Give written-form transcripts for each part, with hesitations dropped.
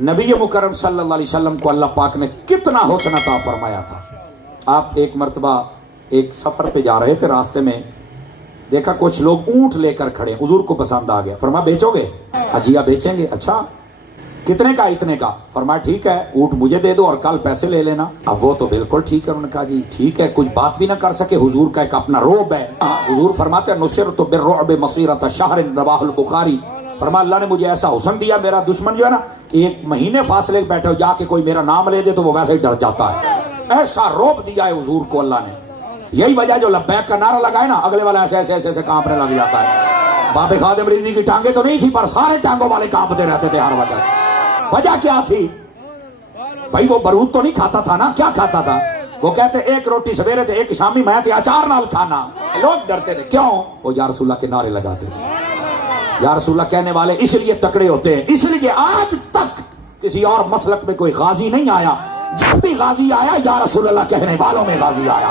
नबी मुकर्रम सल्लल्लाहु अलैहि वसल्लम को अल्लाह पाक ने कितना हुस्न अता फरमाया था। आप एक मर्तबा एक सफर पे जा रहे थे, रास्ते में देखा कुछ लोग ऊंट लेकर खड़े, हुजूर को पसंद आ गया, फरमाया बेचोगे? हाजिया बेचेंगे। अच्छा कितने का? इतने का। फरमाया ठीक है, ऊंट मुझे दे दो और कल पैसे ले लेना। अब वो तो बिल्कुल ठीक है, उन्होंने कहा जी ठीक है, कुछ बात भी ना कर सके, हुजूर का एक अपना रोब है। हुजूर फरमाते नुसिरतु बिर्रुअब मसीरत शहर रवाहुल बुखारी। फरमाया अल्लाह ने मुझे ऐसा हुस्न दिया, मेरा दुश्मन जो है ना एक महीने फासले बैठे हो, जाके कोई मेरा नाम ले दे तो वो वैसे ही डर जाता है। ऐसा रोब दिया है हुजूर को अल्लाह ने। यही वजह जो लब्बैक का नारा लगाए ना, अगले वाला ऐसे ऐसे ऐसे कांपने लग जाता है। बाबे खादिम रिजवी की टांगे तो नहीं थी, पर सारे टांगों वाले कांपते रहते थे हर वजह क्या थी भाई? वो बरूद तो नहीं खाता था ना, क्या खाता था? वो कहते एक रोटी सवेरे थे, एक शामी मैं थे, अचार नाल खाना। लोग डरते थे, क्यों? वो या रसूलल्लाह के नारे लगाते थे। या रसूलल्लाह कहने वाले इसलिए तकड़े होते हैं, इसलिए आज तक किसी और मसलक में कोई गाजी नहीं आया, जब भी गाजी आया या रसूलल्लाह कहने वालों में गाजी आया।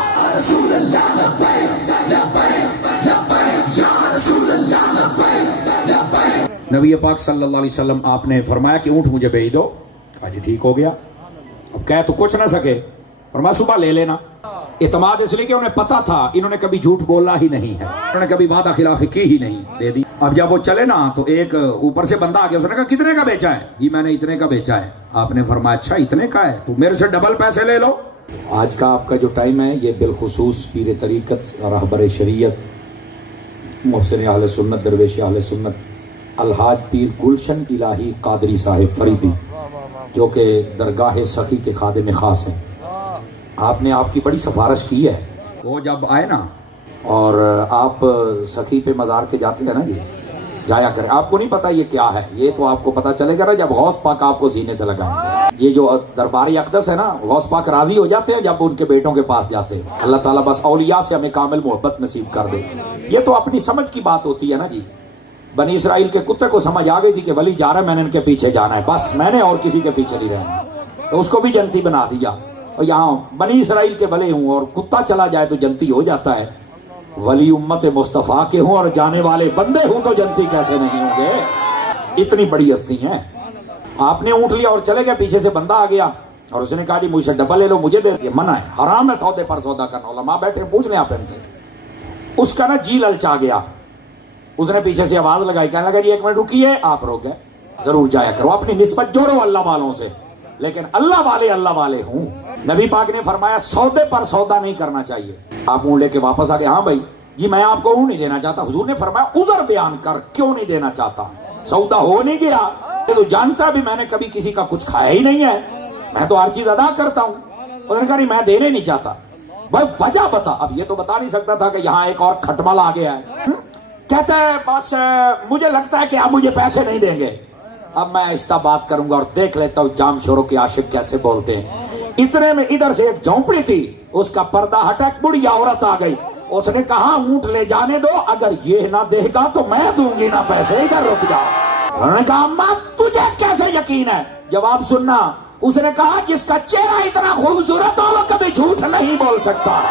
नबी पाक सल्लल्लाहु अलैहि वसल्लम आपने फरमाया कि ऊंट मुझे भेज दो। कहा जी ठीक हो गया। अब कह तो कुछ ना सके, फरमाया सुबह ले लेना। इतमाद इसलिए कि उन्हें पता था इन्होंने कभी झूठ बोला ही नहीं है, उन्होंने कभी वादा खिलाफी की ही नहीं, दे दी। अब जब वो चले ना तो एक ऊपर से बंदा आ गया, उसने कहा कितने का बेचा है? जी मैंने इतने का बेचा है। आपने फरमाया अच्छा इतने का है, तो मेरे से डबल पैसे ले लो। आज का आपका जो टाइम है ये बिलखुसूस पीर तरीकत रहबर शरीयत मोहसिन अहले सुन्नत दरवेश अहले सुन्नत अलहाज पीर गुलशन इलाही कादरी साहिब फरीदी जो कि दरगाह सखी के खादिम खास हैं, आपने आपकी बड़ी सिफारिश की है। वो जब आए ना और आप सखी पे मज़ार के जाते हैं ना जी, जाया करें। आपको नहीं पता ये क्या है, ये तो आपको पता चलेगा ना जब गौस पाक आपको सीने से लगाएंगे। ये जो दरबारी अक़दस है ना, गौस पाक राजी हो जाते हैं जब उनके बेटों के पास जाते हैं। अल्लाह ताला बस औलिया से हमें कामिल मोहब्बत नसीब कर दे। ये तो अपनी समझ की बात होती है ना जी। बनी इसराइल के कुत्ते को समझ आ गई थी कि वली जा रहा है, मैंने इनके पीछे जाना है, बस मैंने और किसी के पीछे नहीं रहना, तो उसको भी जनती बना दिया। और यहाँ बनी इसराइल के वली हूँ और कुत्ता चला जाए तो जनती हो जाता है। वली उम्मत मुस्तफ़ा के हूँ और जाने वाले बंदे हूँ तो जनती कैसे नहीं होंगे? इतनी बड़ी हस्ती है। आपने ऊँट लिया और चले गए, पीछे से बंदा आ गया और उसने कहा जी मुझसे डबल ले लो, मुझे दे। ये मना है, हराम है सौदे पर सौदा करना। उलमा बैठे पूछ लें आप इनसे। उसका ना जी ललचा गया, उसने पीछे से आवाज लगाई, कहने लगा जी एक मिनट रुकिए। आप रोक गए, जरूर जाया करो, अपनी निस्बत जोड़ो अल्लाह वालों से, लेकिन अल्लाह वाले हूँ। नबी पाक ने फरमाया सौदे पर सौदा नहीं करना चाहिए। आप ऊँट लेके वापस आ गए, हाँ भाई जी मैं आपको ऊँट नहीं देना चाहता। हुजूर ने फरमाया उज़र बयान कर, क्यों नहीं देना चाहता? सौदा हो नहीं गया, तो जानता भी मैंने कभी किसी का कुछ खाया ही नहीं है, मैं तो हर चीज अदा करता हूँ। उन्होंने कहा नहीं मैं देने नहीं चाहता। भाई वजह बता। अब ये तो बता नहीं सकता था कि यहाँ एक और खटमल आ गया है। कहता है बस मुझे लगता है कि आप मुझे पैसे नहीं देंगे। अब मैं आहिस्ता बात करूंगा और देख लेता हूँ जाम शोरों के आशिक कैसे बोलते हैं। इतने में इधर से एक झोंपड़ी थी, उसका पर्दा हटा, एक बुढ़िया औरत आ गई। उसने कहा ऊंट ले जाने दो, अगर ये ना देगा तो मैं दूंगी ना पैसे, इधर रुक जाओ। उन्होंने कहा अम्मा तुझे कैसे यकीन है? जवाब सुनना। उसने कहा जिसका चेहरा इतना खूबसूरत हो वो कभी झूठ नहीं बोल सकता।